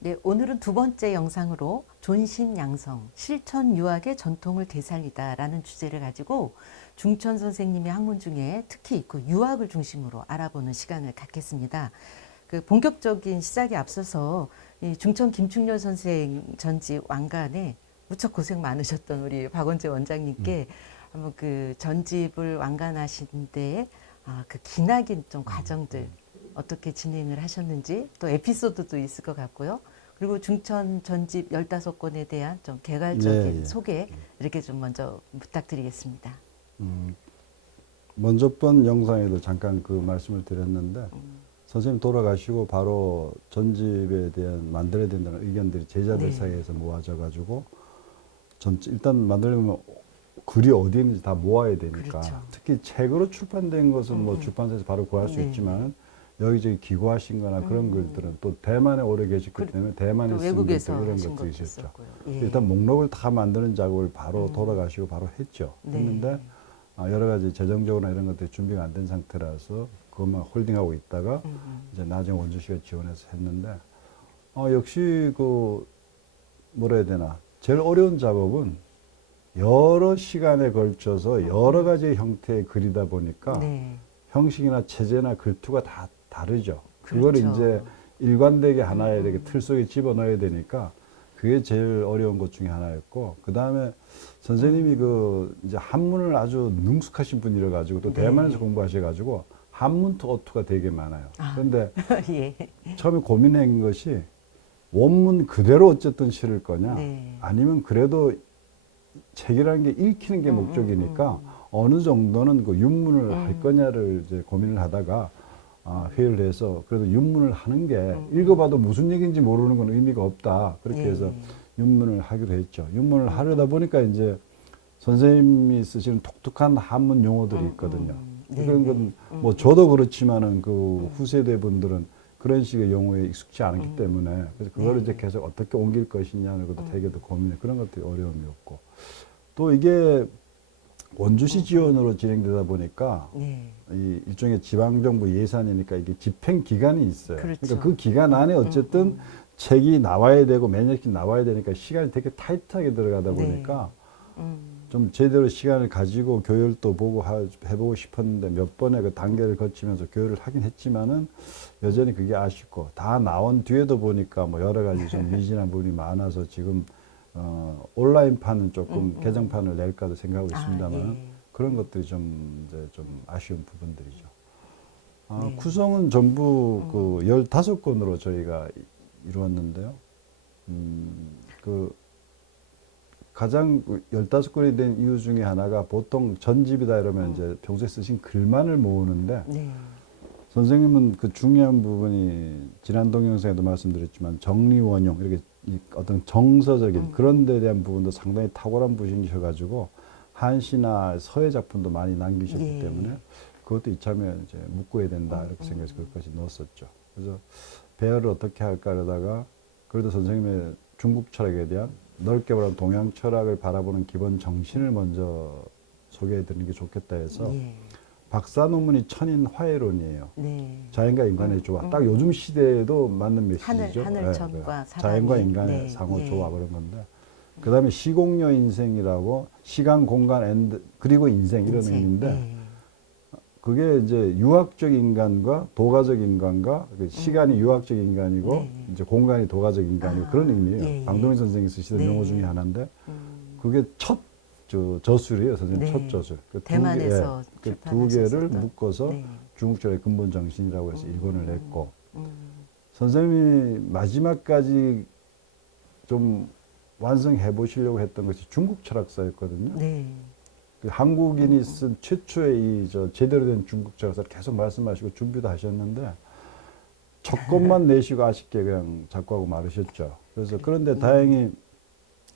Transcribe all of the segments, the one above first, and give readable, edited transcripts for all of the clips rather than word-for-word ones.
네, 오늘은 두 번째 영상으로 존심양성, 실천 유학의 전통을 되살리다라는 주제를 가지고 중천 선생님의 학문 중에 특히 그 유학을 중심으로 알아보는 시간을 갖겠습니다. 그 본격적인 시작에 앞서서 이 중천 김충렬 선생 전지 왕간에 무척 고생 많으셨던 우리 박원재 원장님께 한번 그 전집을 왕관하신 데에 그 기나긴 좀 과정들 어떻게 진행을 하셨는지 또 에피소드도 있을 것 같고요. 그리고 중천 전집 15권에 대한 좀 개괄적인 예, 예. 소개 이렇게 좀 먼저 부탁드리겠습니다. 음, 먼저 번 영상에도 잠깐 그 말씀을 드렸는데 선생님 돌아가시고 바로 전집에 대한 만들어야 된다는 의견들이 제자들 네. 사이에서 모아져 가지고 일단 만들려면 글이 어디 있는지 다 모아야 되니까 그렇죠. 특히 책으로 출판된 것은 뭐 출판사에서 바로 구할 수 네. 있지만 여기저기 기고하신 거나 그런 글들은 또 대만에 오래 계셨기 때문에 대만에 또 쓴 외국에서 것들 이런 하신 것들이 것도 있었죠. 있었고요. 예. 일단 목록을 다 만드는 작업을 바로 돌아가시고 바로 했죠. 네. 했는데 여러 가지 재정적으로나 이런 것들이 준비가 안 된 상태라서 그것만 홀딩하고 있다가 이제 나중에 원주 씨가 지원해서 했는데 역시 그 뭐라 해야 되나 제일 어려운 작업은 여러 시간에 걸쳐서 여러 가지 형태의 글이다 보니까 네. 형식이나 체제나 글투가 다 다르죠. 그렇죠. 그거를 이제 일관되게 하나의 이렇게 틀 속에 집어넣어야 되니까 그게 제일 어려운 것 중에 하나였고, 그 다음에 선생님이 그 이제 한문을 아주 능숙하신 분이라 가지고 또 네. 대만에서 공부하셔 가지고 한문투 어투가 되게 많아요. 그런데 예. 처음에 고민한 것이 원문 그대로 어쨌든 실을 거냐, 네. 아니면 그래도 책이라는 게 읽히는 게 목적이니까 어느 정도는 그 윤문을 할 거냐를 이제 고민을 하다가 회의를 해서 그래도 윤문을 하는 게 읽어봐도 무슨 얘기인지 모르는 건 의미가 없다. 그렇게 예. 해서 윤문을 하기로 했죠. 윤문을 하려다 보니까 이제 선생님이 쓰시는 독특한 한문 용어들이 있거든요. 네, 그런 네. 건 뭐 저도 그렇지만은 그 후세대 분들은 그런 식의 용어에 익숙치 않기 때문에 그래서 그거를 이제 계속 어떻게 옮길 것이냐는 것도 되게 더 고민해. 그런 것들이 어려움이었고, 또 이게 원주시 지원으로 진행되다 보니까 네. 이 일종의 지방정부 예산이니까 이게 집행 기간이 있어요. 그렇죠. 그러니까 그 기간 안에 어쨌든 책이 나와야 되고 매년씩 나와야 되니까 시간이 되게 타이트하게 들어가다 보니까 좀 제대로 시간을 가지고 교열도 보고 해보고 싶었는데 몇 번의 그 단계를 거치면서 교열을 하긴 했지만은 여전히 그게 아쉽고, 다 나온 뒤에도 보니까 뭐 여러 가지 좀 미진한 부분이 많아서 지금 온라인판은 조금 개정판을 낼까도 생각하고 있습니다만 예. 그런 것들이 좀 이제 좀 아쉬운 부분들이죠. 네. 구성은 전부 그 15권으로 저희가 이루었는데요. 그 가장 15권이 된 이유 중에 하나가 보통 전집이다 이러면 이제 평소에 쓰신 글만을 모으는데 네. 선생님은 그 중요한 부분이 지난 동영상에도 말씀드렸지만 정리 원용 이렇게 어떤 정서적인 그런 데 대한 부분도 상당히 탁월한 분이셔가지고 한시나 서예 작품도 많이 남기셨기 예. 때문에 그것도 이참에 이제 묶어야 된다 이렇게 생각해서 그것까지 넣었었죠. 그래서 배열을 어떻게 할까 하다가 그래도 선생님의 중국 철학에 대한 넓게 말하면 동양 철학을 바라보는 기본 정신을 먼저 소개해 드리는 게 좋겠다 해서 예. 박사 논문이 천인 화해론이에요. 네. 자연과 인간의 조화. 딱 요즘 시대에도 맞는 메시지죠. 하늘천과 네. 자연과 사람의, 인간의 네, 상호 예. 조화 그런 건데. 그 다음에 시공여 인생이라고 시간, 공간, 그리고 인생 이런 인생, 의미인데 예. 그게 이제 유학적 인간과 도가적 인간과 시간이 유학적 인간이고 네. 이제 공간이 도가적 인간이고 그런 의미예요. 예, 예. 방동희 선생이 쓰시던 네. 용어 중에 하나인데 그게 첫 저술이에요. 선생님 네. 첫 저술. 대만에서 그 두 출판하셨었던. 개를 묶어서 네. 중국 철학의 근본 정신이라고 해서 일권을 냈고 선생님이 마지막까지 좀 완성해 보시려고 했던 것이 중국 철학사였거든요. 네. 그 한국인이 쓴 최초의 이 제대로 된 중국 철학사를 계속 말씀하시고 준비도 하셨는데 첫 권만 내시고 아쉽게 그냥 작고하고 말으셨죠. 그래서 그런데 다행히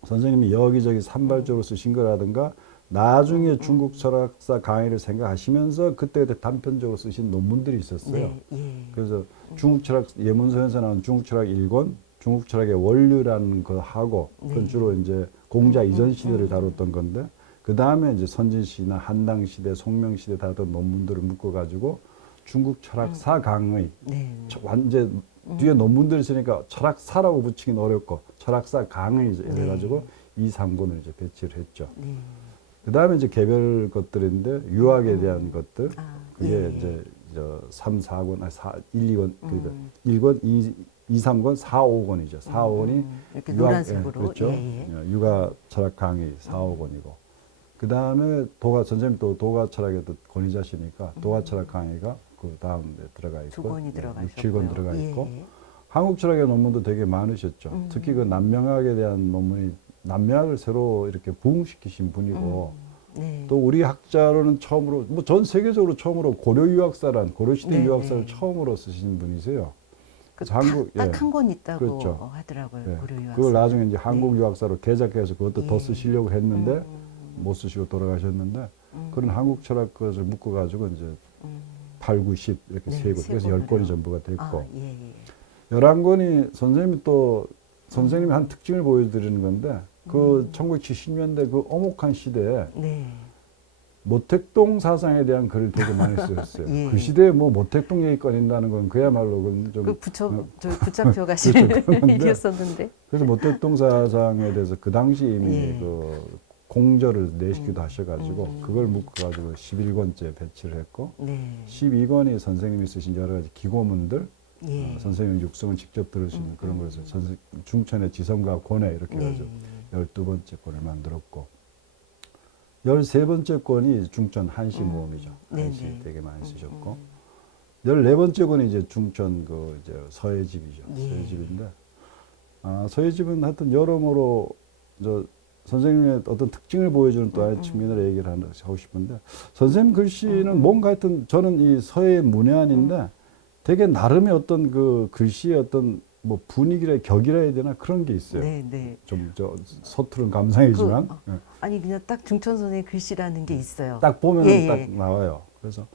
선생님이 여기저기 산발적으로 쓰신 거라든가 나중에 중국 철학사 강의를 생각하시면서 그때 단편적으로 쓰신 논문들이 있었어요. 네. 예. 그래서 중국 철학 예문서에서 나온 중국 철학 1권, 중국 철학의 원류라는 거 하고 그건 주로 이제 공자 이전 시대를 다뤘던 건데 그 다음에 이제 선진 시대나 한당 시대, 송명 시대 다뤘던 논문들을 묶어 가지고 중국 철학사 강의 네. 완전 뒤에 논문들이 있으니까 철학사라고 붙이긴 어렵고 철학사 강의 이래가지고 이 3권을 이제 배치를 했죠. 네. 그 다음에 이제 개별 것들인데 유학에 대한 것들 그게 예. 이제 3, 4권, 1, 2권, 그러니까 1권, 2, 3권, 4, 5권이죠. 4, 5권이 이렇게 노란색으로. 그렇죠. 예, 예. 육아 철학 강의 4, 5권이고 그 다음에 선생님 또 도가 철학의 또 권위자시니까 도가 철학 강의가 그 다음에 들어가 있고 2권이 들어가 6, 7권 들어가 예. 있고 한국 철학의 논문도 되게 많으셨죠. 특히 그 남명학에 대한 논문이 남명학을 새로 이렇게 부흥시키신 분이고 네. 또 우리 학자로는 처음으로 뭐 전 세계적으로 처음으로 고려 유학사란 고려시대 네, 유학사를 네. 처음으로 쓰신 분이세요. 그 한국 딱 한 권 있다고 그렇죠. 하더라고요. 예. 고려 유학사. 그걸 나중에 이제 한국 유학사로 개작해서 그것도 더 예. 쓰시려고 했는데 못 쓰시고 돌아가셨는데 그런 한국 철학 것을 묶어가지고 이제 8, 9, 10 이렇게 네, 세 권, 세 그래서 권으로요. 10권이 전부가 됐고 아, 예, 예. 11권이 선생님이 한 특징을 보여드리는 건데 그 1970년대 그 엄혹한 시대에 네. 모택동 사상에 대한 글을 되게 많이 쓰셨어요. 예. 그 시대에 뭐 모택동 얘기 꺼낸다는 건 그야말로 그건 좀 그 붙잡혀 가실 그렇죠. 그런데 일이었었는데. 그래서 모택동 사상에 대해서 그 당시 이미 예. 그 공저를 내시기도 하셔가지고 그걸 묶어가지고 11권째 배치를 했고 네. 12권이 선생님이 쓰신 여러 가지 기고문들 예. 선생님 육성을 직접 들을 수 있는 그런 거에서 중천의 지성과 고뇌 이렇게 네. 해가지고 12번째 권을 만들었고 13번째 권이 중천 한시 모음이죠. 한시 네네. 되게 많이 쓰셨고 14번째 권이 이제 중천 그 이제 서예집이죠. 예. 서예집인데 서예집은 하여튼 여러모로 선생님의 어떤 특징을 보여주는 또 하나의 측면으로 얘기를 하고 싶은데 선생님 글씨는 뭔가 하여튼 저는 이 서예 문외한인데 되게 나름의 어떤 그 글씨의 어떤 뭐 분위기라 격이라 해야 되나 그런 게 있어요. 네, 네. 좀 서투른 감상이지만 아니 그냥 딱 중천 선생의 글씨라는 게 있어요. 딱 보면 예, 딱 예. 나와요. 그래서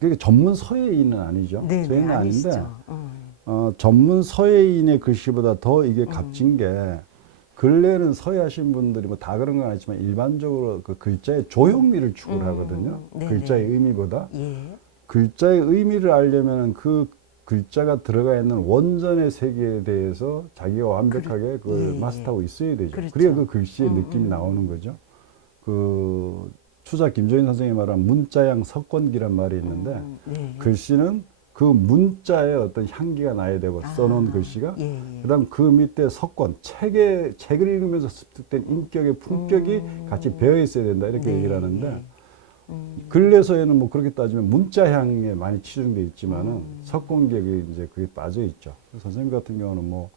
그게 전문 서예인은 아니죠. 네, 네, 서예인은 아닌데 아니시죠. 전문 서예인의 글씨보다 더 이게 값진 게 근래는 서예하신 분들이 뭐 다 그런 건 아니지만 일반적으로 그 글자의 조형미를 추구를 하거든요. 네, 글자의 네. 의미보다 예. 글자의 의미를 알려면 그 글자가 들어가 있는 원전의 세계에 대해서 자기가 완벽하게 그걸 예, 마스터하고 있어야 되죠. 그렇죠. 그래야 그 글씨의 느낌이 나오는 거죠. 그 추자 김조인 선생님이 말한 문자양 석권기란 말이 있는데 네. 글씨는 그 문자에 어떤 향기가 나야 되고 써놓은 글씨가 예, 예. 그다음 그 밑에 석권 책을 읽으면서 습득된 인격의 품격이 같이 배어 있어야 된다 이렇게 네, 얘기를 하는데 예. 근래서에는 뭐 그렇게 따지면 문자향에 많이 치중돼 있지만은 석권격이 이제 그게 빠져 있죠. 선생님 같은 경우는 뭐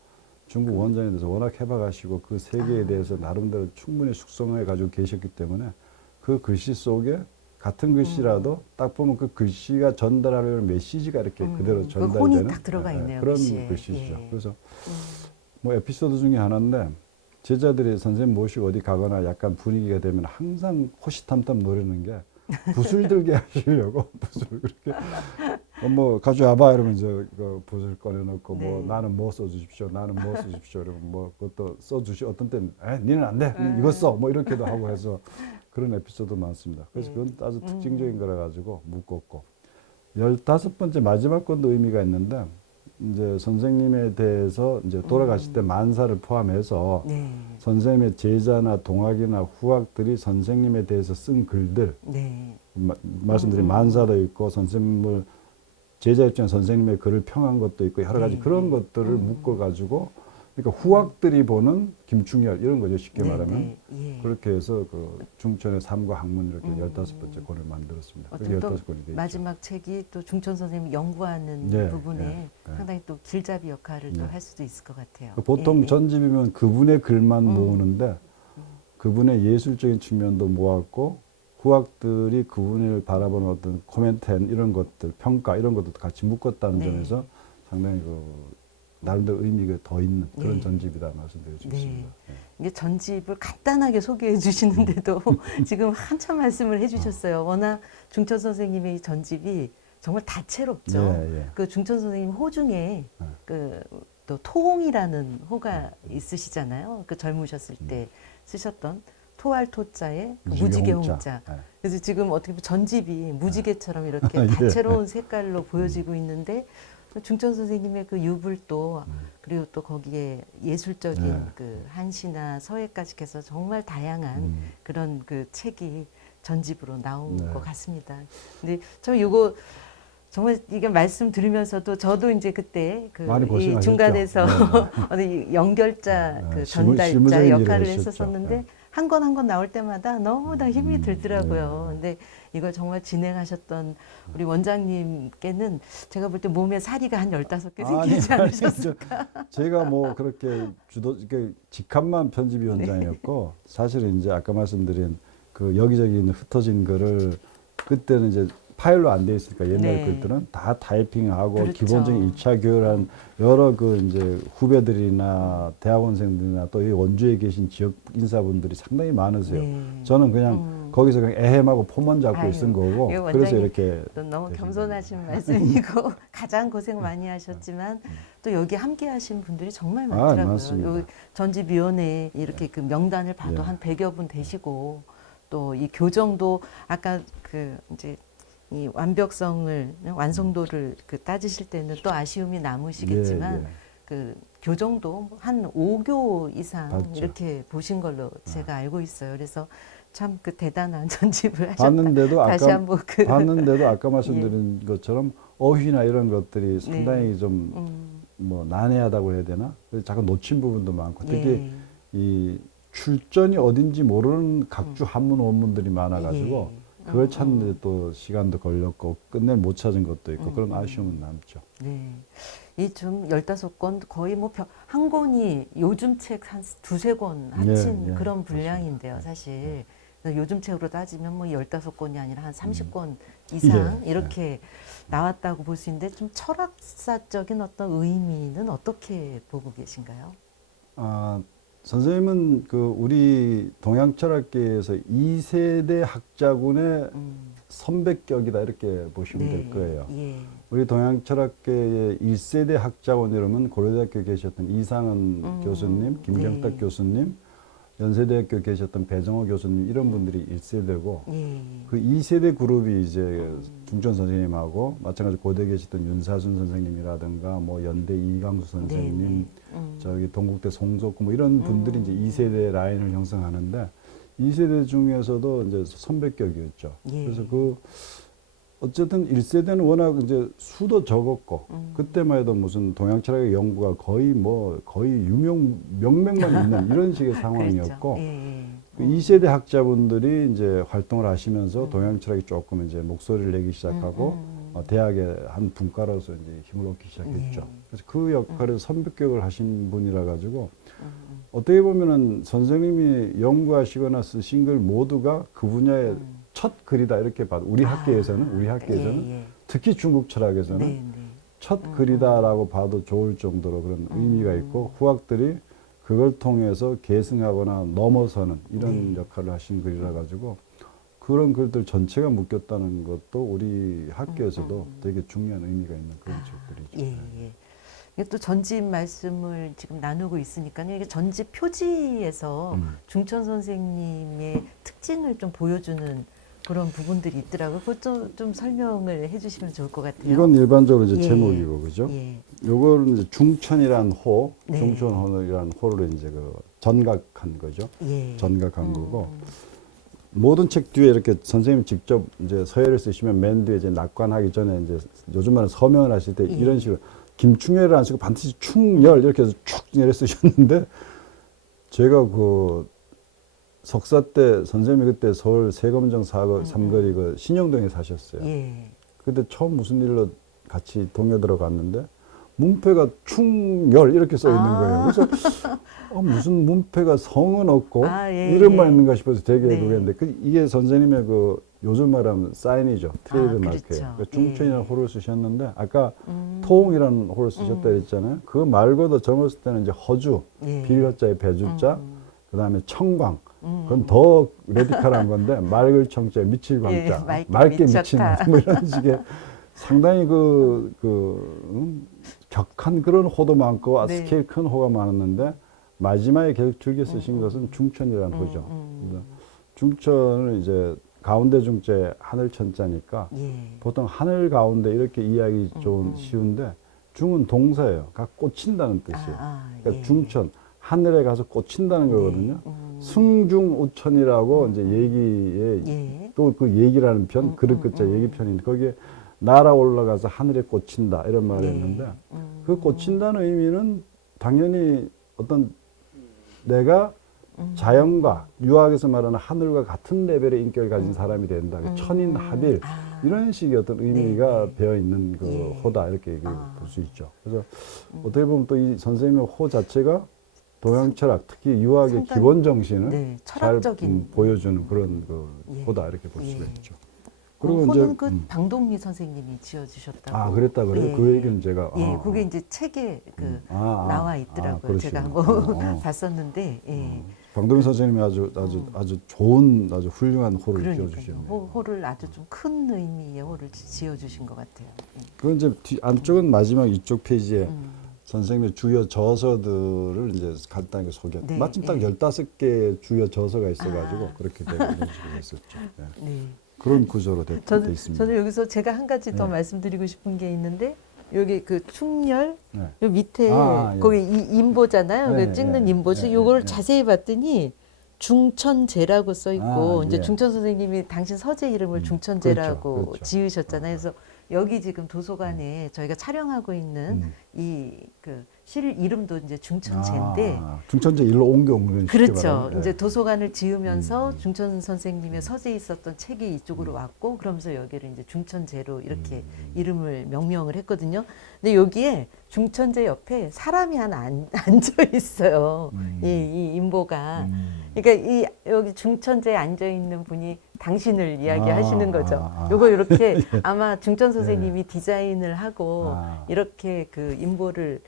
중국 원전에 대해서 워낙 해박하시고 그 세계에 대해서 나름대로 충분히 숙성해 가지고 계셨기 때문에 그 글씨 속에 같은 글씨라도 딱 보면 그 글씨가 전달하려는 메시지가 이렇게 그대로 그 전달되는 혼이 딱 들어가 있네요, 그런 글씨에. 글씨죠. 예. 그래서 뭐 에피소드 중에 하나인데 제자들이 선생님 모시고 어디 가거나 약간 분위기가 되면 항상 호시탐탐 노리는 게 붓을 들게 하시려고 붓을 그렇게 뭐 가져와봐 이러면서 그 붓을 꺼내놓고 뭐 네. 나는 뭐 써주십시오 나는 뭐 써주십시오 이러면 뭐 그것도 써주시 어떤 때는 니는 안 돼 이거 써 뭐 이렇게도 하고 해서 그런 에피소드 많습니다. 그래서 그건 아주 특징적인 거라 가지고 묶었고 15번째 마지막 건도 의미가 있는데 이제 선생님에 대해서 이제 돌아가실 때 만사를 포함해서 네. 선생님의 제자나 동학이나 후학들이 선생님에 대해서 쓴 글들 네. 말씀드린 만사도 있고 선생님을 제자 입장에 선생님의 글을 평한 것도 있고 여러 가지 네, 그런 네. 것들을 묶어 가지고 그러니까 후학들이 보는 김충열 이런 거죠 쉽게 네, 말하면 네. 예. 그렇게 해서 그 중천의 삶과 학문 이렇게 15번째 권을 만들었습니다. 어떤 또 15권이 되죠. 마지막 책이 또 중천 선생님이 연구하는 네, 부분에 네, 네. 상당히 또 길잡이 역할을 또 할 수도 있을 것 같아요. 보통 예, 예. 전집이면 그분의 글만 모으는데 그분의 예술적인 측면도 모았고 후학들이 그분을 바라보는 어떤 코멘트 이런 것들 평가 이런 것도 같이 묶었다는 네. 점에서 상당히 그 나름대로 의미가 더 있는 그런 네. 전집이다 말씀드릴 수 네. 있습니다. 네. 이게 전집을 간단하게 소개해 주시는데도 지금 한참 말씀을 해 주셨어요. 워낙 중천 선생님의 이 전집이 정말 다채롭죠. 예, 예. 그 중천 선생님 호 중에 그 또 토홍이라는 호가 있으시잖아요. 그 젊으셨을 때 쓰셨던 토할 토자에 그 무지개 무지개 홍자. 홍자. 네. 그래서 지금 어떻게 보면 전집이 무지개처럼 이렇게 예. 다채로운 색깔로 보여지고 있는데 중천 선생님의 그 유불도 그리고 또 거기에 예술적인 네. 그 한시나 서예까지 해서 정말 다양한 그런 그 책이 전집으로 나온 네. 것 같습니다. 근데 저 이거 정말 이게 말씀 들으면서도 저도 이제 그때 그 많이 이 고생하셨죠. 중간에서 네. 어디 연결자 네, 그 실무적인 전달자 일을 역할을 하셨죠. 했었었는데 네. 한 권 한 권 나올 때마다 너무나 힘이 들더라고요. 네. 근데 이걸 정말 진행하셨던 우리 원장님께는 제가 볼 때 몸에 사리가 한 15개 생기지 않으셨을까? 제가 뭐 그렇게 직함만 편집위원장이었고 사실은 이제 아까 말씀드린 그 여기저기 있는 흩어진 거를 그때는 이제 파일로 안 돼 있으니까 옛날 네. 글들은 다 타이핑하고 그렇죠. 기본적인 1차 교육한 여러 그 이제 후배들이나 대학원생들이나 또 이 원주에 계신 지역 인사분들이 상당히 많으세요. 네. 저는 그냥 거기서 그냥 에헴하고 폼만 잡고 아유, 있은 거고 이거 그래서 원장님 이렇게 또 너무 되신 겸손하신 말씀이고 가장 고생 많이 하셨지만 또 여기 함께 하신 분들이 정말 많더라고요. 맞습니다. 요 전집위원회 이렇게 그 명단을 봐도 예. 한 100여 분 되시고 또 이 교정도 아까 그 이제 이 완벽성을 완성도를 그 따지실 때는 또 아쉬움이 남으시겠지만 예, 예. 그 교정도 한 5교 이상 맞죠. 이렇게 보신 걸로 제가 알고 있어요. 그래서 참 그 대단한 전집을 하셨다. 봤는데도 다시 아까 한번 그 봤는데도 아까 말씀드린 것처럼 어휘나 이런 것들이 상당히 네. 좀 뭐 난해하다고 해야 되나? 그래서 자꾸 놓친 부분도 많고 특히 예. 이 출전이 어딘지 모르는 각주 한문 원문들이 많아가지고 예. 그걸 찾는데 또 시간도 걸렸고 끝내 못 찾은 것도 있고 그런 아쉬움은 남죠. 네. 이 좀 15권 거의 뭐 한 권이 요즘 책 한 두세 권 합친 예, 예. 그런 분량인데요, 사실. 그래서 요즘 책으로 따지면 뭐 15권이 아니라 한 30권 이상 예, 이렇게 나왔다고 볼 수 있는데 좀 철학사적인 어떤 의미는 어떻게 보고 계신가요? 아, 선생님은 그 우리 동양철학계에서 2세대 학자군의 선배격이다 이렇게 보시면 될 거예요. 예. 우리 동양철학계의 1세대 학자원 이름은 고려대학교 계셨던 이상은 교수님, 김경탁 네. 교수님, 연세대학교 계셨던 배정호 교수님 이런 분들이 1세대고 예. 그 2세대 그룹이 이제 중천 선생님하고 마찬가지로 고대 계셨던 윤사순 선생님이라든가 뭐 연대 이강수 선생님, 저기 동국대 송석구 뭐 이런 분들이 이제 2세대 라인을 형성하는데 2세대 중에서도 이제 선배격이었죠. 예. 그래서 그 어쨌든 1세대는 워낙 이제 수도 적었고 그때만 해도 무슨 동양철학의 연구가 거의 명맥만 있는 이런 식의 상황이었고 그렇죠. 예. 그 2세대 학자분들이 이제 활동을 하시면서 동양철학이 조금 이제 목소리를 내기 시작하고 대학의 한 분과로서 이제 힘을 얻기 시작했죠. 예. 그래서 그 역할에서 선배격을 하신 분이라 가지고 어떻게 보면은 선생님이 연구하시거나 쓰신 글 모두가 그 분야의 첫 글이다 이렇게 봐도 우리 학계에서는 예. 특히 중국 철학에서는 네. 첫 글이다라고 봐도 좋을 정도로 그런 의미가 있고 후학들이 그걸 통해서 계승하거나 넘어서는 이런 역할을 하신 글이라 가지고 그런 글들 전체가 묶였다는 것도 우리 학교에서도 되게 중요한 의미가 있는 그런 책들이죠. 예. 이게 또 전집 말씀을 지금 나누고 있으니까요. 이게 전집 표지에서 중천 선생님의 특징을 좀 보여주는 그런 부분들이 있더라고요. 그것도 좀 설명을 해주시면 좋을 것 같아요. 이건 일반적으로 이제 예. 제목이고 그죠? 예. 요거는 이제 중천이란 호, 네. 중천호이란 호를 이제 그 전각한 거죠. 예. 전각한 거고 모든 책 뒤에 이렇게 선생님 직접 이제 서예를 쓰시면 맨 뒤에 이제 낙관하기 전에 이제 요즘 말은 서명을 하실 때 이런 식으로 김충렬을 안 쓰고 반드시 충렬 이렇게 해서 축 열을 쓰셨는데 제가 그 석사 때 선생님이 그때 서울 세검정 삼거리 그 신영동에 사셨어요. 예. 그때 처음 무슨 일로 같이 동요들어 갔는데 문패가 충열 이렇게 써 있는 거예요. 그래서 무슨 문패가 성은 없고 예, 이름만 예. 있는가 싶어서 되게 네. 그랬는데 이게 선생님의 그 요즘 말하면 사인이죠. 트레이드 마크예요. 그렇죠. 그러니까 중천이라는 예. 호를 쓰셨는데 아까 토홍이라는 호를 쓰셨다 그랬잖아요. 그거 말고도 젊었을 때는 이제 허주, 예. 비일자에 배주자, 그다음에 청광. 그건 더 레디컬한 건데 맑을 청자에 미칠 광자, 예, 맑게 미친 미쳤다. 뭐 이런 식의 상당히 격한 그런 호도 많고 네. 스케일 큰 호가 많았는데 마지막에 계속 즐겨 쓰신 것은 중천이라는 호죠. 그래서 중천을 이제 가운데 중자 하늘 천자니까 예. 보통 하늘 가운데 이렇게 이해하기 쉬운데 중은 동사예요. 각 꽂힌다는 뜻이에요. 그러니까 예. 중천 하늘에 가서 꽂힌다는 거거든요. 승중우천이라고 이제 얘기에 예. 또 그 얘기라는 편 그릇 끝자 얘기편인데 거기에 날아 올라가서 하늘에 꽂힌다 이런 말을 예. 했는데 그 꽂힌다는 의미는 당연히 어떤 내가 자연과 유학에서 말하는 하늘과 같은 레벨의 인격을 가진 사람이 된다. 천인 합일 이런 식의 어떤 의미가 네. 배어 있는 그 예. 호다 이렇게 볼 수 있죠. 그래서 어떻게 보면 또 이 선생님의 호 자체가 동양 철학, 특히 유학의 상당히, 기본 정신을 네, 잘 철학적인 보여주는 그런 그 예. 호다 이렇게 볼 수가 예. 있죠. 호는 그 방동미 선생님이 지어주셨다고. 아 그랬다 그래요? 예. 그 얘기는 제가 예, 그게 이제 책에 그 나와 있더라고요. 제가 한번 봤었는데. 예. 방동민 선생님이 아주 좋은 아주 훌륭한 호를 그러니까요. 지어주셨네요. 호를 아주 좀 큰 의미의 호를 지어주신 것 같아요. 예. 그건 이제 안쪽은 마지막 이쪽 페이지에 선생님의 주요 저서들을 이제 간단하게 소개. 네, 마침 딱 예. 15개의 주요 저서가 있어가지고 그렇게 되고 이런 식으로 했었죠. 예. 네. 그런 구조로 돼 있습니다. 저는 여기서 제가 한 가지 더 네. 말씀드리고 싶은 게 있는데 여기 그 충렬 네. 요 밑에 예. 거기 인보잖아요. 네, 그 찍는 네, 인보지. 네, 요걸 네. 자세히 봤더니 중천제라고 써 있고 이제 예. 중천 선생님이 당신 서재 이름을 중천제라고 그렇죠, 그렇죠. 지으셨잖아요. 그래서 여기 지금 도서관에 저희가 촬영하고 있는 이 그 실 이름도 이제 중천제인데 중천제 일로 옮겨온 거는 쉽게 그렇죠. 말하면, 이제 도서관을 지으면서 중천 선생님의 서재에 있었던 책이 이쪽으로 왔고 그러면서 여기를 이제 중천제로 이렇게 이름을 명명을 했거든요. 근데 여기에 중천제 옆에 사람이 하나 앉아 있어요. 이 인보가. 그러니까 이 여기 중천제에 앉아 있는 분이 당신을 이야기하시는 거죠. 요거 이렇게 아마 중천 선생님이 디자인을 하고 이렇게 그 인보를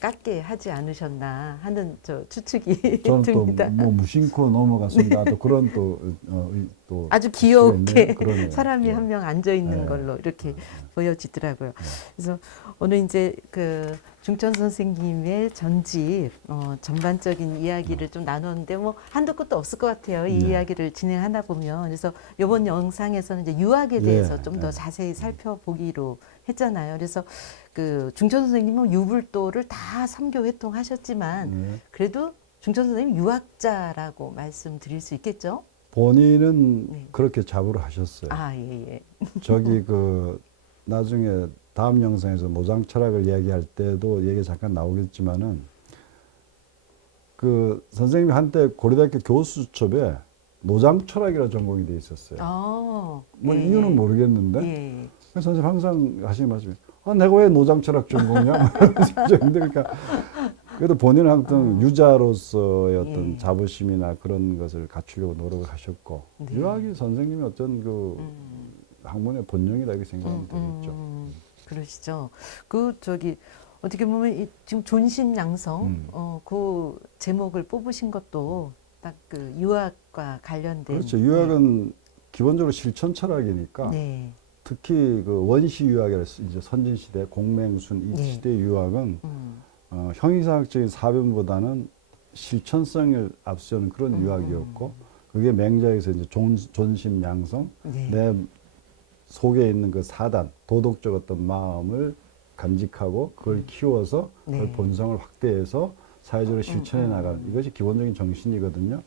깎게 하지 않으셨나 하는 저 추측이 저는 듭니다. 또 뭐 무심코 넘어갔습니다. 또 그런 또 아주 귀엽게 그러네요. 사람이 예. 한 명 앉아 있는 네. 걸로 이렇게 보여지더라고요. 그래서 오늘 이제 그 중천 선생님의 전집 전반적인 이야기를 좀 나눴는데 뭐 한도 끝도 없을 것 같아요. 이 네. 이야기를 진행하다 보면 그래서 이번 영상에서는 이제 유학에 대해서 좀 더 자세히 살펴보기로 했잖아요. 그래서 그 중천 선생님은 유불도를 다 삼교 회통하셨지만 그래도 중천 선생님 유학자라고 말씀드릴 수 있겠죠? 본인은 네. 그렇게 자부를 하셨어요. 아, 예. 저기 그 나중에 다음 영상에서 노장 철학을 이야기할 때도 얘기 잠깐 나오겠지만은 그 선생님이 한때 고려대학교 교수첩에 노장 철학이라는 전공이 돼 있었어요. 뭐 예. 이유는 모르겠는데 예. 그래서 선생님 항상 하시는 말씀이 내가 왜 노장 철학 전공이야? 그러니까 그래도 본인은 항상 유자로서의 어떤 예. 자부심이나 그런 것을 갖추려고 노력을 하셨고 네. 유학이 선생님의 어떤 그 학문의 본능이라 이렇게 생각하면 되겠죠. 그러시죠. 그 저기 어떻게 보면 지금 존심양성 그 제목을 뽑으신 것도 딱 그 유학과 관련된. 그렇죠. 유학은 기본적으로 실천 철학이니까 네. 특히 그 원시 유학이라 이제 선진 시대 공맹순 이 네. 시대 유학은 형이상학적인 사변보다는 실천성을 앞세우는 그런 유학이었고 그게 맹자에서 이제 존심양성 네. 내 속에 있는 그 사단 도덕적 어떤 마음을 간직하고 그걸 키워서 그걸 네. 본성을 확대해서 사회적으로 실천해 나가는 이것이 기본적인 정신이거든요.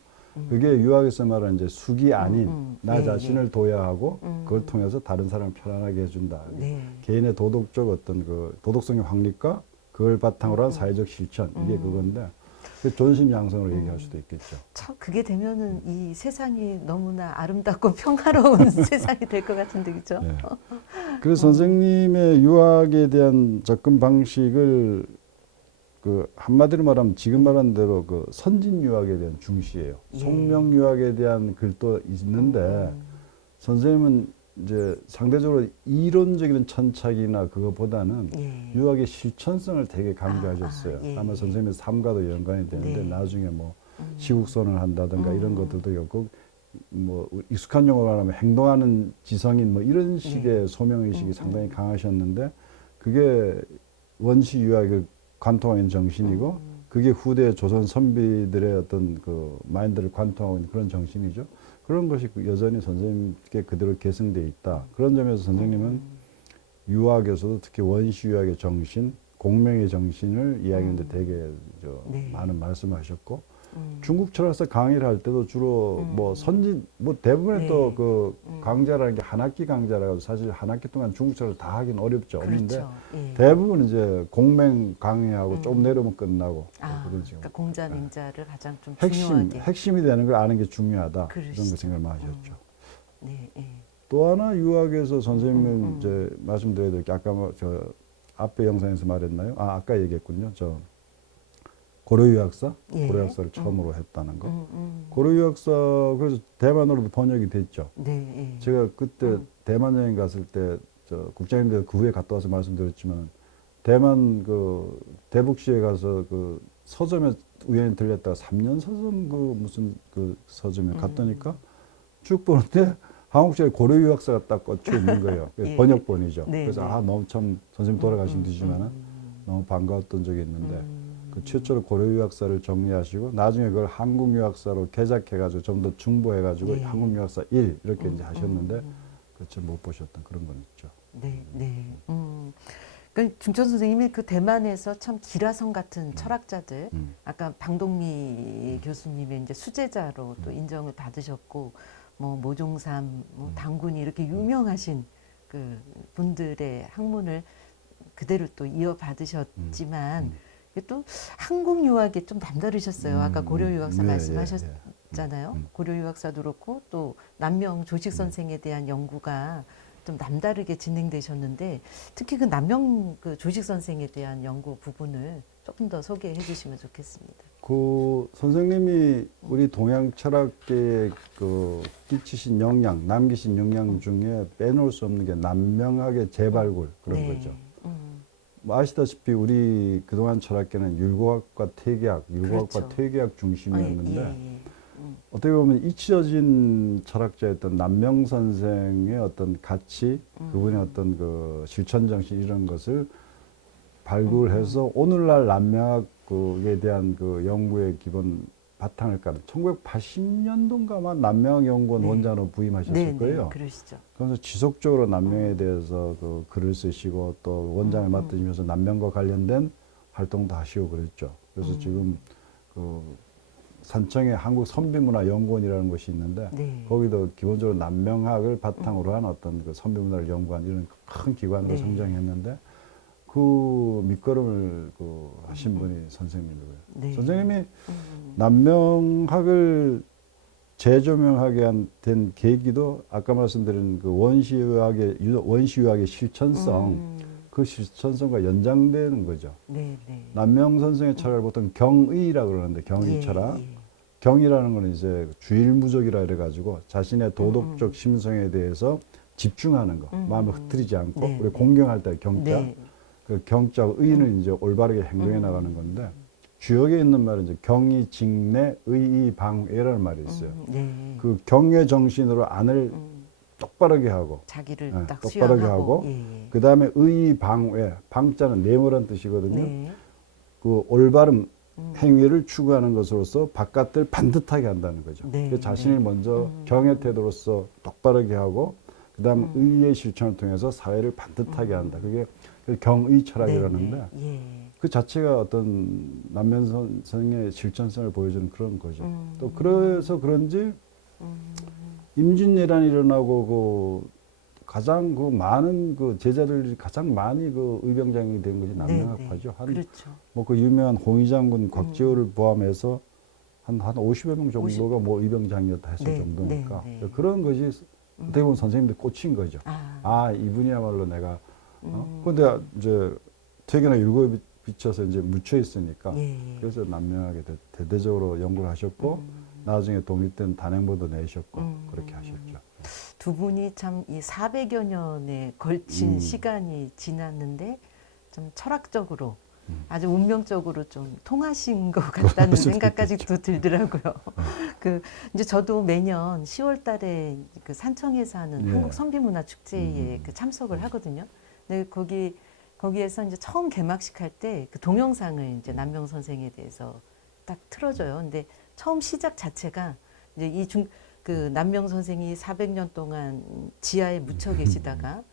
그게 유학에서 말하는 이제 숙이 아닌 나 네, 자신을 도야하고 그걸 통해서 다른 사람을 편안하게 해준다. 네. 개인의 도덕적 어떤 그 도덕성의 확립과 그걸 바탕으로 한 사회적 실천 이게 그건데 그 존심 양성으로 얘기할 수도 있겠죠. 참 그게 되면은 이 세상이 너무나 아름답고 평화로운 세상이 될 것 같은데 그죠? 네. 그래서 선생님의 유학에 대한 접근 방식을 그 한마디로 말하면 지금 말한 대로 그 선진 유학에 대한 중시예요. 예. 송명 유학에 대한 글도 있는데 선생님은 이제 상대적으로 이론적인 천착이나 그거보다는 예. 유학의 실천성을 되게 강조하셨어요. 예. 아마 선생님의 삶과도 연관이 되는데 네. 나중에 뭐 시국선을 한다든가 이런 것들도 있고 뭐 익숙한 용어로 하면 행동하는 지성인 뭐 이런 식의 소명의식이 상당히 강하셨는데 그게 원시 유학의 관통하는 정신이고 그게 후대 조선 선비들의 어떤 그 마인드를 관통하고 있는 그런 정신이죠. 그런 것이 여전히 선생님께 그대로 계승되어 있다. 그런 점에서 선생님은 유학에서도 특히 원시 유학의 정신, 공명의 정신을 이야기하는데 되게 네. 많은 말씀하셨고 중국 철학사 강의를 할 때도 주로 뭐 선진 뭐 대부분의 네. 또 그 강좌라는 게 한 학기 강좌라고 사실 한 학기 동안 중국 철학을 다 하긴 어렵죠. 없는데 그렇죠. 예. 대부분 이제 공명 강의하고 조금 내려오면 끝나고 그런 식으로 그러니까 공자 맹자를 가장 좀 핵심 중요하게. 핵심이 되는 걸 아는 게 중요하다 이런 거 그러시죠. 생각을 많이 하셨죠. 네, 예. 또 하나 유학에서 선생님은 이제 말씀드려야 될 게 아까 저 앞에 영상에서 말했나요? 아까 얘기했군요. 저 고려 유학사, 예. 고려 유학사를 처음으로 했다는 거. 고려 유학사 그래서 대만으로도 번역이 됐죠. 네, 예. 제가 그때 대만 여행 갔을 때 저 국장님들 그 후에 갔다 와서 말씀드렸지만 대만 그 대북시에 가서 그 서점에 우연히 들렸다가 3년 서점 그 무슨 그 서점에 갔더니까 쭉 보는데 한국시에 고려 유학사가 딱 꽂혀 있는 거예요. 예. 번역본이죠. 네, 그래서 네. 너무 참 선생님 돌아가신 뒤지만은 너무 반가웠던 적이 있는데 그 최초로 고려 유학사를 정리하시고 나중에 그걸 한국 유학사로 개작해가지고 좀 더 중보해가지고 네. 한국 유학사 1 이렇게 이제 하셨는데 그렇죠 못 보셨던 그런 건 있죠. 네, 네. 그 중천 선생님이 그 대만에서 참 기라성 같은 철학자들, 아까 방동미 교수님의 이제 수제자로 또 인정을 받으셨고, 뭐 모종삼, 뭐 당군이 이렇게 유명하신 그 분들의 학문을 그대로 또 이어받으셨지만, 이게 또 한국 유학에 좀 남다르셨어요. 아까 고려 유학사 네, 말씀하셨잖아요. 고려 유학사도 그렇고 또 남명 조식 선생에 대한 연구가 좀 남다르게 진행되셨는데 특히 그 남명 그 조식 선생에 대한 연구 부분을 조금 더 소개해 주시면 좋겠습니다. 그 선생님이 우리 동양 철학계에 그 끼치신 영향, 남기신 영향 중에 빼놓을 수 없는 게 남명학의 재발굴 그런 네. 거죠. 뭐 아시다시피 우리 그동안 철학계는 율곡학과 퇴계학, 율곡학과 그렇죠. 퇴계학 중심이었는데 예. 어떻게 보면 잊혀진 철학자였던 남명 선생의 어떤 가치, 그분의 어떤 그 실천 정신 이런 것을 발굴해서 오늘날 남명학에 대한 그 연구의 기본 바탕을 깔은 1980년도인가만 남명학연구원 네. 원장으로 부임하셨을 네, 거예요. 네, 그러시죠. 그래서 지속적으로 남명에 대해서 그 글을 쓰시고 또 원장을 맡으시면서 남명과 관련된 활동도 하시고 그랬죠. 그래서 지금 그 산청에 한국 선비문화연구원이라는 곳이 있는데 네. 거기도 기본적으로 남명학을 바탕으로 한 어떤 그 선비문화를 연구한 이런 큰 기관으로 네. 성장했는데 그 밑거름을 그 하신 분이 선생님이고요. 네. 선생님이 남명학을 재조명하게 된 계기도 아까 말씀드린 그 원시유학의 실천성, 그 실천성과 연장되는 거죠. 네, 네. 남명 선생의 철학을 보통 경의라고 그러는데 경의 예, 철학. 예. 경이라는 거는 이제 주일무족이라 그래가지고 자신의 도덕적 심성에 대해서 집중하는 거, 마음을 흐트리지 않고 네, 우리 네. 공경할 때 경자, 네. 그 경자 의는 이제 올바르게 행동해 나가는 건데 주역에 있는 말은 이제 경의 직내 의의 방해라는 말이 있어요. 네. 그 경의 정신으로 안을 똑바르게 하고 자기를 네, 딱 똑바르게 수용하고 하고 예, 예. 그 다음에 의의 방해, 방자는 내모란 뜻이거든요. 네. 그 올바른 행위를 추구하는 것으로서 바깥을 반듯하게 한다는 거죠. 네, 그 자신을 네. 먼저 경의 태도로서 똑바르게 하고 그다음 의의 실천을 통해서 사회를 반듯하게 한다. 그게 경의 철학이라는데 네, 네. 예. 그 자체가 어떤 남면 선생의 실천성을 보여주는 그런 거죠. 또 그래서 그런지 임진왜란이 일어나고 그 가장 그 많은 그 제자들이 가장 많이 그 의병장이 된 것이 남명학파죠. 네, 네. 그렇죠. 뭐 그 유명한 홍위 장군 곽지호를 포함해서 한 50여 명 정도가 뭐 의병장이었다 했을 네, 정도니까 네, 네. 그런 것이 어떻게 보면 선생님들 꽂힌 거죠. 이분이야말로 내가 근데 이제 퇴계나 율곡에 비춰서 이제 묻혀 있으니까 예. 그래서 남명하게 대대적으로 연구를 하셨고 나중에 독립된 단행본도 내셨고 그렇게 하셨죠. 두 분이 참 이 400여 년에 걸친 시간이 지났는데 좀 철학적으로 아주 운명적으로 좀 통하신 것 같다는 생각까지도 들더라고요. 그 이제 저도 매년 10월 달에 그 산청에서 하는 예. 한국 선비문화 축제에 그 참석을 하거든요. 근데 거기 거기에서 이제 처음 개막식 할 때 그 동영상을 이제 남명 선생에 대해서 딱 틀어줘요. 근데 처음 시작 자체가 이제 그 남명 선생이 400년 동안 지하에 묻혀 계시다가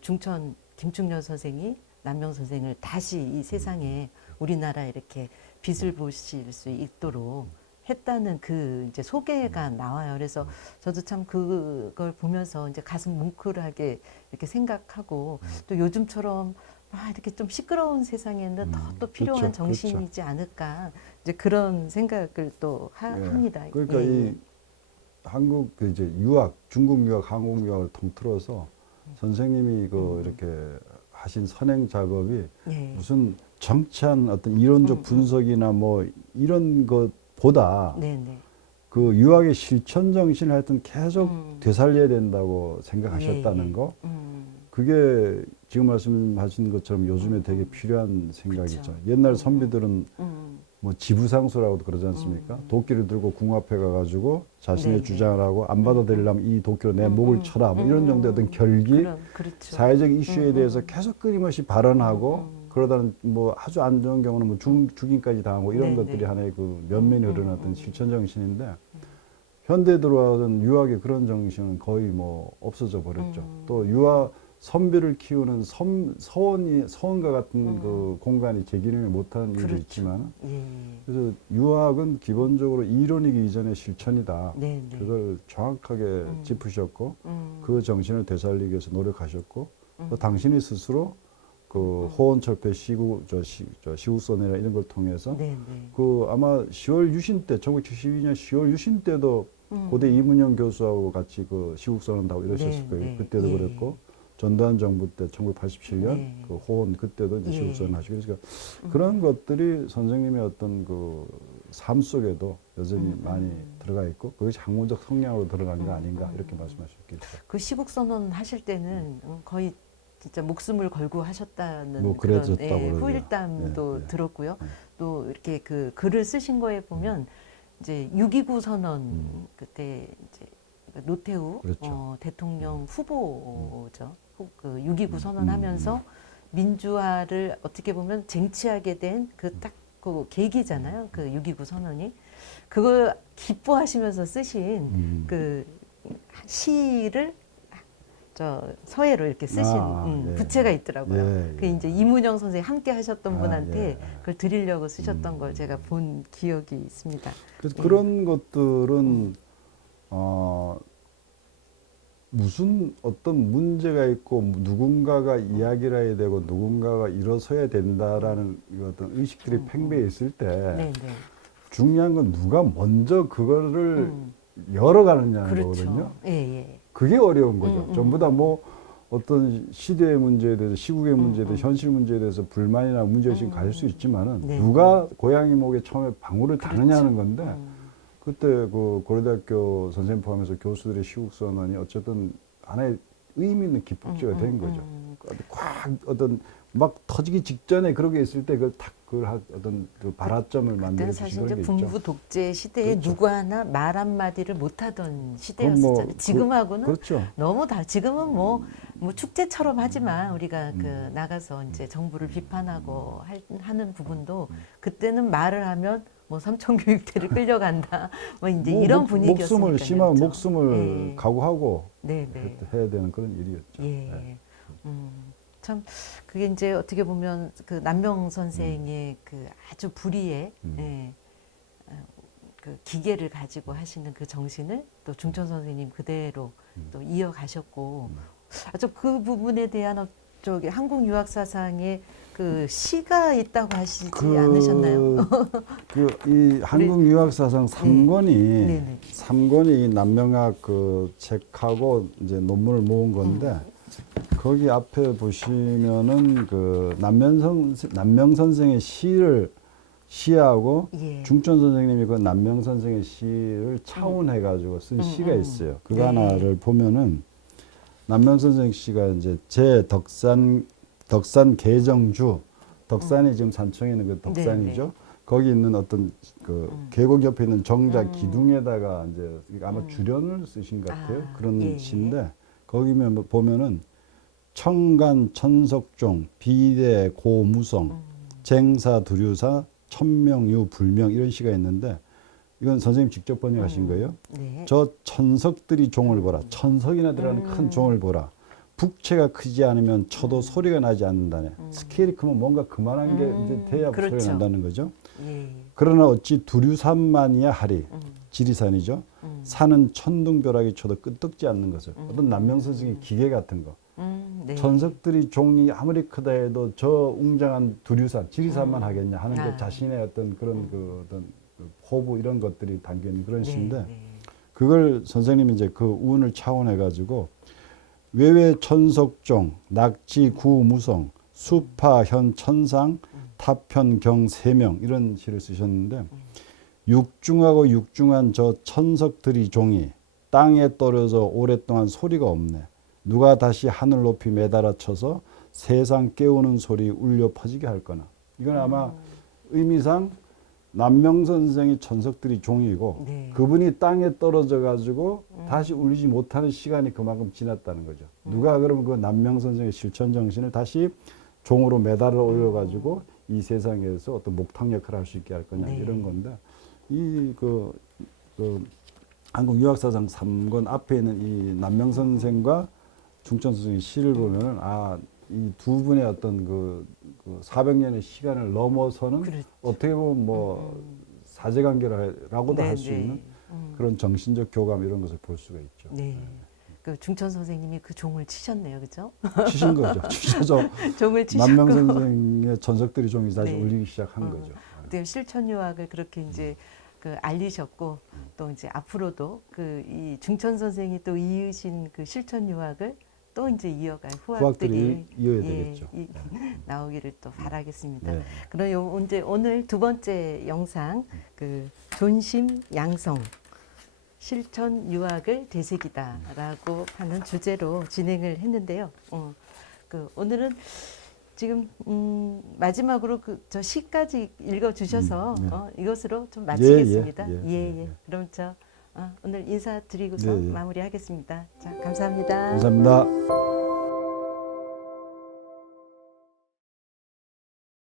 중천 김충렬 선생이 남명 선생을 다시 이 세상에 우리나라 이렇게 빛을 보실 수 있도록 했다는 그 이제 소개가 나와요. 그래서 저도 참 그걸 보면서 이제 가슴 뭉클하게 이렇게 생각하고 또 요즘처럼 이렇게 좀 시끄러운 세상에는 또 필요한 그렇죠, 정신이지 않을까 이제 그런 생각을 또 예. 합니다. 그러니까 이 한국 그 이제 유학, 중국 유학, 한국 유학을 통틀어서 선생님이 그 이렇게 하신 선행 작업이 예. 무슨 정치한 어떤 이론적 분석이나 뭐 이런 것보다 네네. 그 유학의 실천 정신을 하여튼 계속 되살려야 된다고 생각하셨다는 예, 예. 거. 그게 지금 말씀하신 것처럼 요즘에 되게 필요한 생각이죠. 그쵸. 옛날 선비들은 뭐 지부상수라고도 그러지 않습니까? 도끼를 들고 궁 앞에 가가지고 자신의 네네. 주장을 하고 안 받아들이려면 이 도끼로 내 목을 쳐라. 뭐 이런 정도의 어떤 결기, 그렇죠. 사회적 이슈에 대해서 계속 끊임없이 발언하고 그러다는 뭐 아주 안 좋은 경우는 뭐 죽임까지 당하고 이런 네네. 것들이 하나의 그 면면이 흐르는 어떤 실천 정신인데 현대에 들어와던 유학의 그런 정신은 거의 뭐 없어져 버렸죠. 또 유학 선비를 키우는 서원과 같은 그 공간이 제 기능을 못하는 일도 그렇죠. 있지만 예. 그래서 유학은 기본적으로 이론이기 이전의 실천이다. 네네. 그걸 정확하게 짚으셨고 그 정신을 되살리기 위해서 노력하셨고 또 당신이 스스로 그 호원철폐 시국선언이나 이런 걸 통해서 네네. 그 아마 10월 유신 때 1972년 10월 유신 때도 고대 이문영 교수하고 같이 그 시국선언하고 이러셨을 거예요. 네, 그때도 예. 그랬고 전두환 정부 때 1987년 네. 그 호원 그때도 이제 예. 시국선언하시고 그러니까 그런 것들이 선생님의 어떤 그 삶 속에도 여전히 많이 들어가 있고 그것이 학문적 성향으로 들어간 거 아닌가 이렇게 말씀하셨겠죠. 그 시국 선언 하실 때는 거의 진짜 목숨을 걸고 하셨다는 뭐 그런 그랬었다고 그러죠. 후일담도 예, 예. 들었고요. 또 이렇게 그 글을 쓰신 거에 보면 이제 6.29 선언 그때 이제 노태우 그렇죠. 대통령 후보죠. 그 6.29 선언하면서 민주화를 어떻게 보면 쟁취하게 된 그 딱 그 계기잖아요. 그 6.29 선언이 그걸 기뻐하시면서 쓰신 그 시를 저 서예로 이렇게 쓰신 예, 부채가 있더라고요. 예, 그 예. 이제 이문영 선생이 함께 하셨던 분한테 예. 그걸 드리려고 쓰셨던 걸 제가 본 기억이 있습니다. 그래서 예. 그런 것들은 무슨 어떤 문제가 있고 누군가가 이야기를 해야 되고 누군가가 일어서야 된다라는 이 어떤 의식들이 팽배해 있을 때 네, 네. 중요한 건 누가 먼저 그거를 열어가느냐는 그렇죠. 거거든요. 예, 예. 그게 어려운 거죠. 전부 다 뭐 어떤 시대의 문제에 대해서 시국의 문제에 대해서 현실 문제에 대해서 불만이나 문제의식이 가질 수 있지만은 네. 누가 고양이 목에 처음에 방울을 다느냐는 건데 음. 그때 그 고려대학교 선생님 포함해서 교수들의 시국선언이 어쨌든 하나의 의미 있는 기폭제가 된 거죠. 꽉 어떤 막 터지기 직전에 그러게 있을 때 그걸 탁 그걸 어떤 그 발화점을 그때는 만들어 사실 주신 이제 그런 게 군부 있죠. 독재 시대에 그렇죠. 누구 하나 말 한마디를 못하던 그건 시대였었잖아요. 뭐 지금하고는 그렇죠. 너무 지금은 뭐 축제처럼 하지만 우리가 그 나가서 이제 정부를 비판하고 하는 부분도 그때는 말을 하면 뭐 삼천교육대를 끌려간다. 뭐 이제 뭐 이런 목숨을 분위기였으니까요. 심한 그렇죠? 목숨을 예. 각오하고 네, 네. 해야 되는 그런 일이었죠. 예. 네. 참 그게 이제 어떻게 보면 그 남명 선생의 그 아주 불의의 예, 그 기계를 가지고 하시는 그 정신을 또 중천 선생님 그대로 또 이어가셨고 아주 그 부분에 대한 저기 한국 유학 사상에 그 시가 있다고 하시지 않으셨나요? 이 한국 유학 사상 3권이 네네. 3권이 남명학 그 책하고 이제 논문을 모은 건데 거기 앞에 보시면은 그 남명 선생의 시하고 예. 중천 선생님이 그 남명 선생의 시를 차원해 가지고 쓴 시가 있어요. 그거 네. 하나를 보면은 남명 선생 씨가 이제 덕산 계정주 덕산이 지금 산청에 있는 그 덕산이죠. 네네. 거기 있는 어떤 그 계곡 옆에 있는 정자 기둥에다가 이제 아마 주련을 쓰신 것 같아요. 아, 그런 예. 시인데 거기면 보면은 청간, 천석종, 비대, 고무성, 쟁사, 두류사, 천명유, 불명 이런 시가 있는데 이건 선생님 직접 번역하신 거예요. 네. 저 천석들이 종을 보라. 천석이나 들어가는 큰 종을 보라. 북체가 크지 않으면 쳐도 소리가 나지 않는다네. 스케일이 크면 뭔가 그만한 게 이제 돼야 그렇죠. 소리가 난다는 거죠. 예. 그러나 어찌 두류산만이야 하리. 지리산이죠. 산은 천둥벼락이 쳐도 끄떡지 않는 것을. 어떤 남명선생의 기계 같은 거. 네. 천석들이 종이 아무리 크다 해도 저 웅장한 두류산, 지리산만 하겠냐 하는 게 자신의 어떤 그런 그 어떤 그 포부 이런 것들이 담겨 있는 그런 시인데 네. 그걸 선생님이 이제 그 운을 차원해 가지고 외외 천석종, 낙지 구무성, 수파 현 천상, 타편 경 세명 이런 시를 쓰셨는데 육중하고 육중한 저 천석들이 종이 땅에 떨어져 오랫동안 소리가 없네. 누가 다시 하늘 높이 매달아 쳐서 세상 깨우는 소리 울려 퍼지게 할 거나. 이건 아마 의미상 남명 선생의 천석들이 종이고 네. 그분이 땅에 떨어져 가지고 다시 울리지 못하는 시간이 그만큼 지났다는 거죠. 누가 그러면 그 남명 선생의 실천 정신을 다시 종으로 매달아 올려 가지고 이 세상에서 어떤 목탁 역할을 할 수 있게 할 거냐 네. 이런 건데 이 한국 유학사상 3권 앞에 있는 이 남명 선생과 중천 선생의 시를 보면은 이 두 분의 어떤 그 400년의 시간을 넘어서는 그렇죠. 어떻게 보면 뭐 사제관계라고도 할 수 있는 그런 정신적 교감 이런 것을 볼 수가 있죠. 네. 그 중천 선생님이 그 종을 치셨네요, 그죠? 치신 거죠. 치셔서 종을 치셨고. 남명 선생의 전석들이 종이 다시 네. 울리기 시작한 거죠. 네, 실천유학을 그렇게 이제 그 알리셨고 또 이제 앞으로도 그 이 중천 선생이 또 이으신 그 실천유학을 또 이제 이어갈 후학들이 이어야 되겠죠. 나오기를 또 바라겠습니다. 네. 그럼 이제 오늘 두 번째 영상 그 존심 양성 실천 유학을 되새기다라고 하는 주제로 진행을 했는데요. 그 오늘은 지금 마지막으로 그 저 시까지 읽어주셔서 네. 이것으로 좀 마치겠습니다. 예. 그럼 오늘 인사드리고서 네, 예. 마무리하겠습니다. 자, 감사합니다. 감사합니다.